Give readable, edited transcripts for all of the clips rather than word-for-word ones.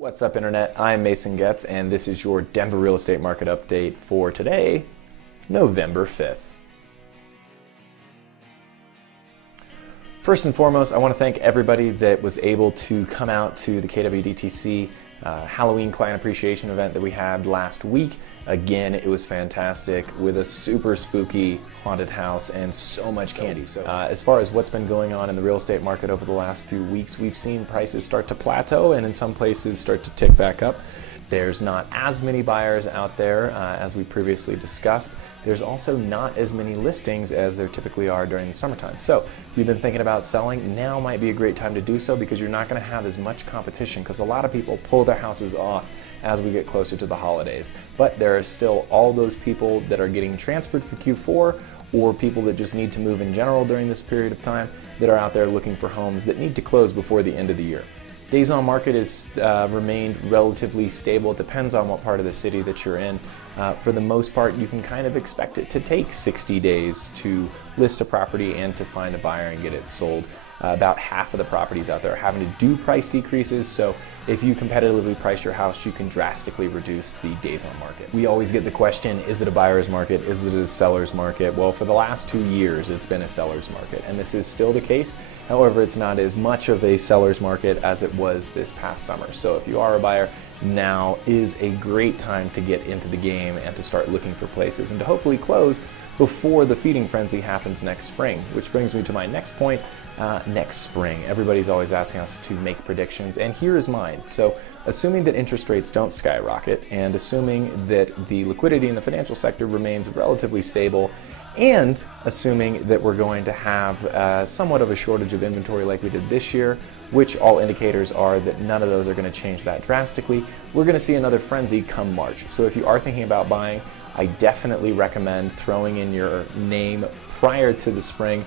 What's up, Internet? I'm Mason Goetz, and this is your Denver real estate market update for today, November 5th. First and foremost, I want to thank everybody that was able to come out to the KWDTC Halloween client appreciation event that we had last week. Again, it was fantastic with a super spooky haunted house and so much candy. So as far as what's been going on in the real estate market over the last few weeks, we've seen prices start to plateau and in some places start to tick back up. There's not as many buyers out there as we previously discussed. There's also not as many listings as there typically are during the summertime. So if you've been thinking about selling, now might be a great time to do so because you're not going to have as much competition because a lot of people pull their houses off as we get closer to the holidays. But there are still all those people that are getting transferred for Q4 or people that just need to move in general during this period of time that are out there looking for homes that need to close before the end of the year. Days on market has remained relatively stable. It depends on what part of the city that you're in. For the most part, you can kind of expect it to take 60 days to list a property and to find a buyer and get it sold. About half of the properties out there are having to do price decreases, so if you competitively price your house, you can drastically reduce the days on market. We always get the question, is it a buyer's market? Is it a seller's market? Well, for the last 2 years, it's been a seller's market, and this is still the case. However, it's not as much of a seller's market as it was this past summer. So if you are a buyer, now is a great time to get into the game and to start looking for places and to hopefully close before the feeding frenzy happens next spring, which brings me to my next point. Next spring. Everybody's always asking us to make predictions, and here is mine. So assuming that interest rates don't skyrocket and assuming that the liquidity in the financial sector remains relatively stable and assuming that we're going to have somewhat of a shortage of inventory like we did this year, which all indicators are that none of those are going to change that drastically, we're going to see another frenzy come March. So if you are thinking about buying, I definitely recommend throwing in your name prior to the spring.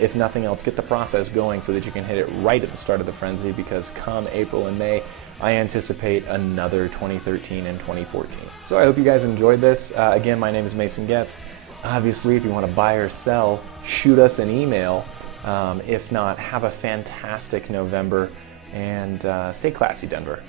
If nothing else, get the process going so that you can hit it right at the start of the frenzy, because come April and May, I anticipate another 2013 and 2014. So I hope you guys enjoyed this. Again, my name is Mason Goetz. Obviously, if you want to buy or sell, shoot us an email. If not, have a fantastic November and stay classy, Denver.